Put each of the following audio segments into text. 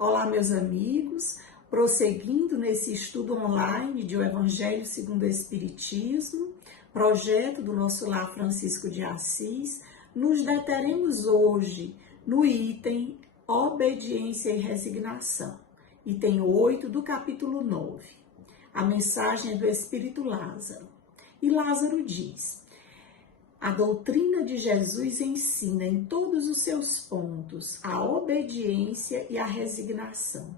Olá, meus amigos, prosseguindo nesse estudo online de O Evangelho segundo o Espiritismo, projeto do nosso Lar Francisco de Assis, nos deteremos hoje no item Obediência e Resignação, item 8 do capítulo 9. A mensagem é do Espírito Lázaro. E Lázaro diz: a doutrina de Jesus ensina em todos os seus pontos a obediência e a resignação,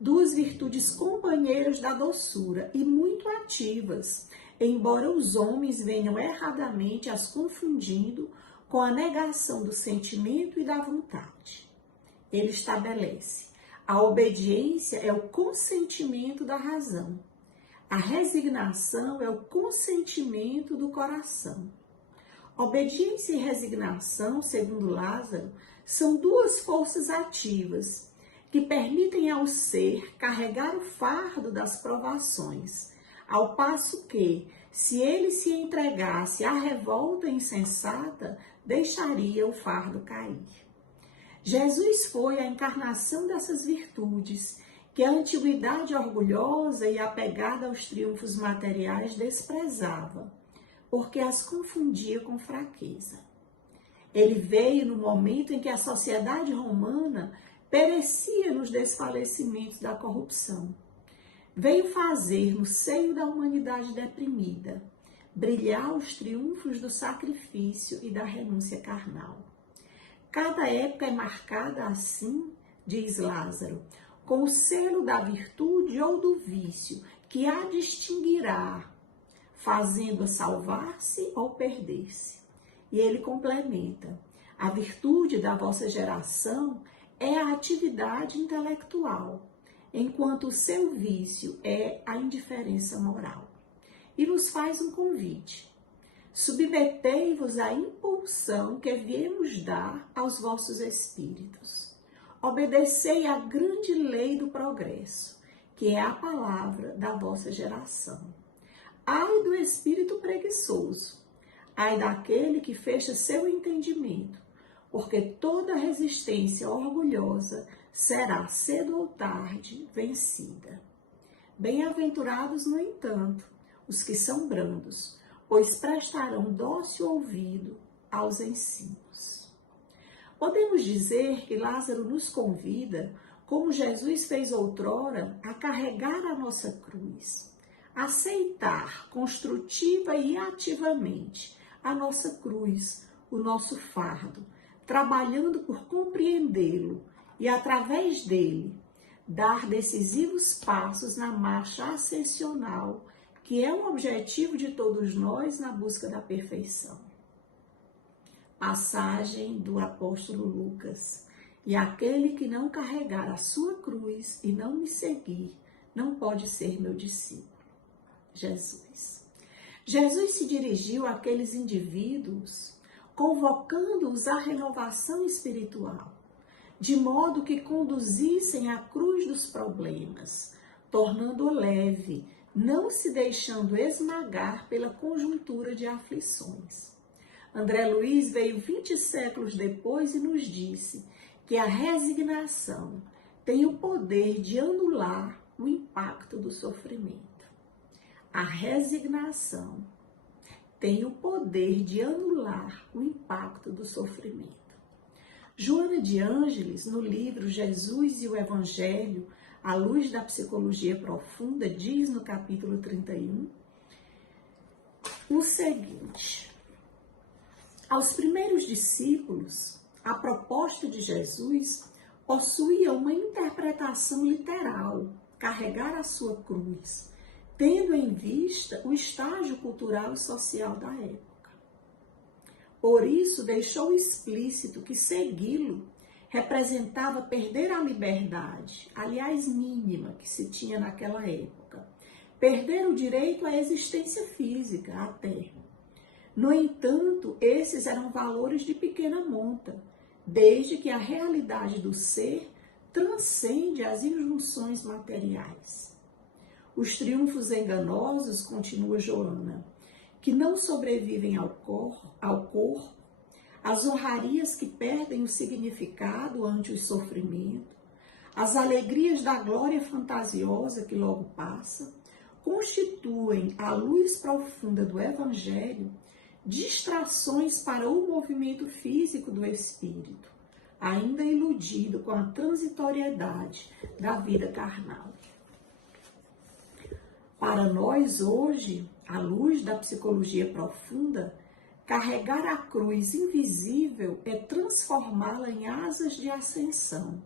duas virtudes companheiras da doçura e muito ativas, embora os homens venham erradamente as confundindo com a negação do sentimento e da vontade. Ele estabelece: a obediência é o consentimento da razão, a resignação é o consentimento do coração. Obediência e resignação, segundo Lázaro, são duas forças ativas que permitem ao ser carregar o fardo das provações, ao passo que, se ele se entregasse à revolta insensata, deixaria o fardo cair. Jesus foi a encarnação dessas virtudes que a antiguidade orgulhosa e apegada aos triunfos materiais desprezava, porque as confundia com fraqueza. Ele veio no momento em que a sociedade romana perecia nos desfalecimentos da corrupção. Veio fazer no seio da humanidade deprimida brilhar os triunfos do sacrifício e da renúncia carnal. Cada época é marcada assim, diz Lázaro, com o selo da virtude ou do vício, que a distinguirá, fazendo-a salvar-se ou perder-se. E ele complementa: a virtude da vossa geração é a atividade intelectual, enquanto o seu vício é a indiferença moral. E nos faz um convite: submetei-vos à impulsão que viemos dar aos vossos espíritos. Obedecei à grande lei do progresso, que é a palavra da vossa geração. Ai do espírito preguiçoso, ai daquele que fecha seu entendimento, porque toda resistência orgulhosa será cedo ou tarde vencida. Bem-aventurados, no entanto, os que são brandos, pois prestarão dócil ouvido aos ensinos. Podemos dizer que Lázaro nos convida, como Jesus fez outrora, a carregar a nossa cruz, aceitar construtiva e ativamente a nossa cruz, o nosso fardo, trabalhando por compreendê-lo e, através dele, dar decisivos passos na marcha ascensional, que é o objetivo de todos nós na busca da perfeição. Passagem do apóstolo Lucas: e aquele que não carregar a sua cruz e não me seguir, não pode ser meu discípulo. Jesus se dirigiu àqueles indivíduos, convocando-os à renovação espiritual, de modo que conduzissem a cruz dos problemas, tornando-o leve, não se deixando esmagar pela conjuntura de aflições. André Luiz veio 20 séculos depois e nos disse que a resignação tem o poder de anular o impacto do sofrimento. A resignação tem o poder de anular o impacto do sofrimento. Joana de Ângeles, no livro Jesus e o Evangelho, à luz da psicologia profunda, diz no capítulo 31 o seguinte: aos primeiros discípulos, a proposta de Jesus possuía uma interpretação literal, carregar a sua cruz, tendo em vista o estágio cultural e social da época. Por isso, deixou explícito que segui-lo representava perder a liberdade, aliás mínima, que se tinha naquela época, perder o direito à existência física até. No entanto, esses eram valores de pequena monta, desde que a realidade do ser transcende as injunções materiais. Os triunfos enganosos, continua Joana, que não sobrevivem ao corpo, as honrarias que perdem o significado ante o sofrimento, as alegrias da glória fantasiosa que logo passa, constituem a luz profunda do Evangelho distrações para o movimento físico do espírito, ainda iludido com a transitoriedade da vida carnal. Para nós hoje, à luz da psicologia profunda, carregar a cruz invisível é transformá-la em asas de ascensão,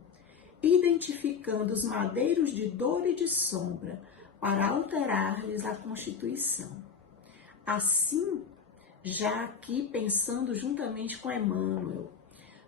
identificando os madeiros de dor e de sombra para alterar-lhes a constituição. Assim, já aqui pensando juntamente com Emmanuel,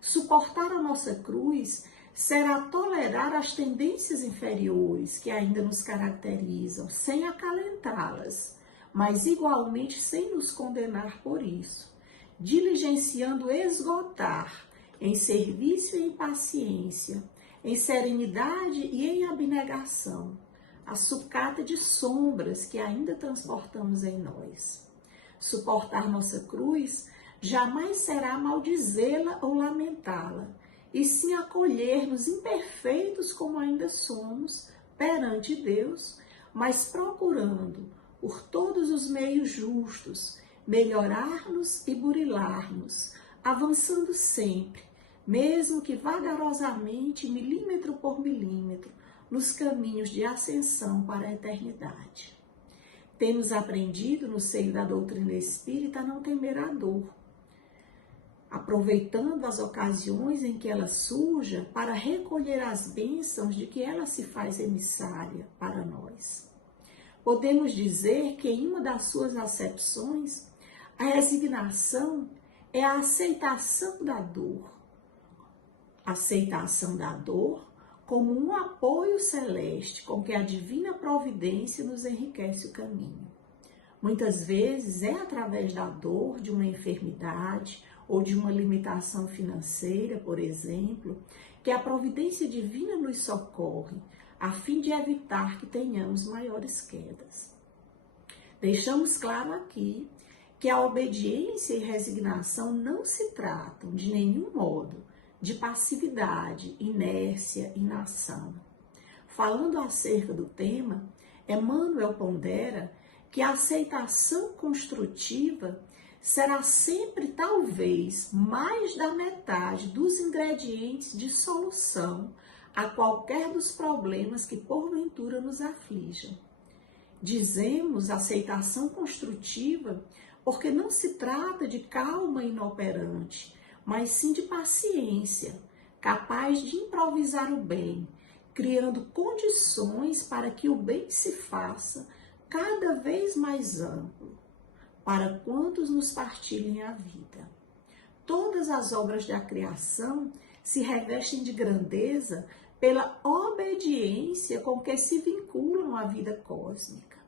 suportar a nossa cruz será tolerar as tendências inferiores que ainda nos caracterizam, sem acalentá-las, mas igualmente sem nos condenar por isso, diligenciando esgotar em serviço e em paciência, em serenidade e em abnegação, a sucata de sombras que ainda transportamos em nós. Suportar nossa cruz jamais será maldizê-la ou lamentá-la, e sim acolher-nos imperfeitos como ainda somos perante Deus, mas procurando, por todos os meios justos, melhorar-nos e burilar-nos, avançando sempre, mesmo que vagarosamente, milímetro por milímetro, nos caminhos de ascensão para a eternidade. Temos aprendido no seio da doutrina espírita a não temer a dor, aproveitando as ocasiões em que ela surja para recolher as bênçãos de que ela se faz emissária para nós. Podemos dizer que em uma das suas acepções, a resignação é a aceitação da dor. Aceitação da dor como um apoio celeste com que a divina providência nos enriquece o caminho. Muitas vezes é através da dor de uma enfermidade ou de uma limitação financeira, por exemplo, que a providência divina nos socorre, a fim de evitar que tenhamos maiores quedas. Deixamos claro aqui que a obediência e resignação não se tratam de nenhum modo de passividade, inércia, inação. Falando acerca do tema, Emmanuel pondera que a aceitação construtiva será sempre, talvez, mais da metade dos ingredientes de solução a qualquer dos problemas que porventura nos afligem. Dizemos aceitação construtiva porque não se trata de calma inoperante, mas sim de paciência, capaz de improvisar o bem, criando condições para que o bem se faça cada vez mais amplo, para quantos nos partilhem a vida. Todas as obras da criação se revestem de grandeza pela obediência com que se vinculam à vida cósmica.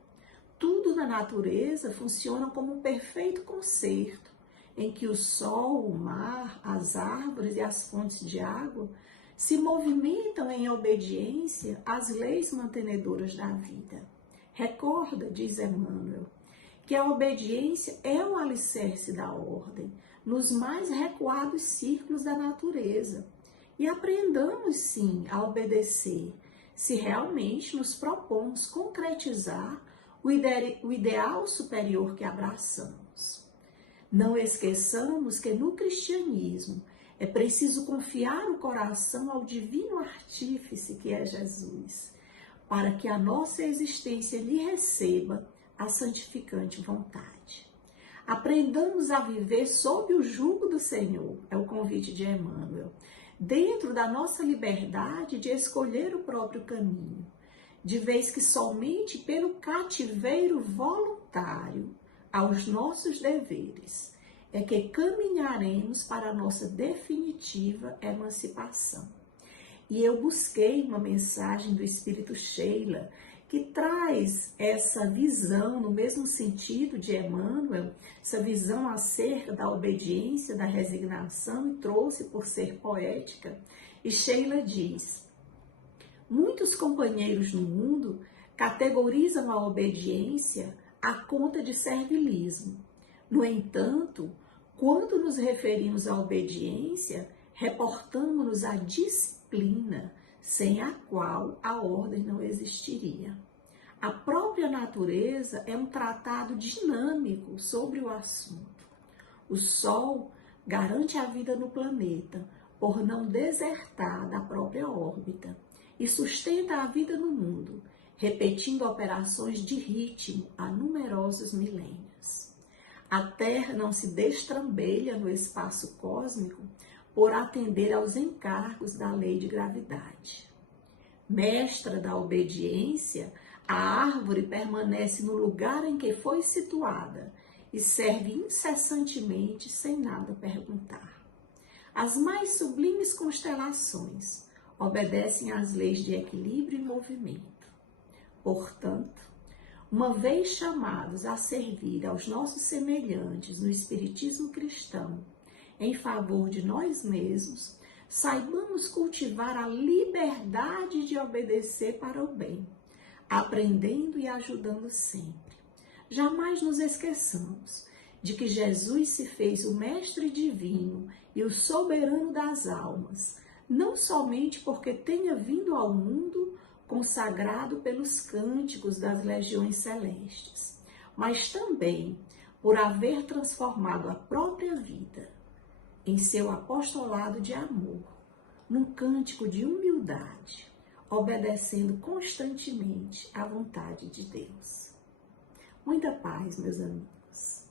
Tudo na natureza funciona como um perfeito concerto, em que o sol, o mar, as árvores e as fontes de água se movimentam em obediência às leis mantenedoras da vida. Recorda, diz Emmanuel, que a obediência é o alicerce da ordem nos mais recuados círculos da natureza. E aprendamos sim a obedecer, se realmente nos propomos concretizar o ideal superior que abraçamos. Não esqueçamos que no cristianismo é preciso confiar o coração ao divino artífice que é Jesus, para que a nossa existência lhe receba a santificante vontade. Aprendamos a viver sob o jugo do Senhor, é o convite de Emmanuel, dentro da nossa liberdade de escolher o próprio caminho, de vez que somente pelo cativeiro voluntário aos nossos deveres é que caminharemos para a nossa definitiva emancipação. E eu busquei uma mensagem do Espírito Sheila, que traz essa visão no mesmo sentido de Emmanuel, essa visão acerca da obediência, da resignação, e trouxe por ser poética. E Sheila diz: muitos companheiros no mundo categorizam a obediência à conta de servilismo. No entanto, quando nos referimos à obediência, reportamos-nos à disciplina, sem a qual a ordem não existiria. A própria natureza é um tratado dinâmico sobre o assunto. O Sol garante a vida no planeta por não desertar da própria órbita e sustenta a vida no mundo, repetindo operações de ritmo há numerosos milênios. A Terra não se destrambelha no espaço cósmico por atender aos encargos da lei de gravidade. Mestra da obediência, a árvore permanece no lugar em que foi situada e serve incessantemente sem nada perguntar. As mais sublimes constelações obedecem às leis de equilíbrio e movimento. Portanto, uma vez chamados a servir aos nossos semelhantes no espiritismo cristão, em favor de nós mesmos, saibamos cultivar a liberdade de obedecer para o bem, aprendendo e ajudando sempre. Jamais nos esqueçamos de que Jesus se fez o Mestre Divino e o soberano das almas, não somente porque tenha vindo ao mundo consagrado pelos cânticos das legiões celestes, mas também por haver transformado a própria vida em seu apostolado de amor, num cântico de humildade, obedecendo constantemente à vontade de Deus. Muita paz, meus amigos.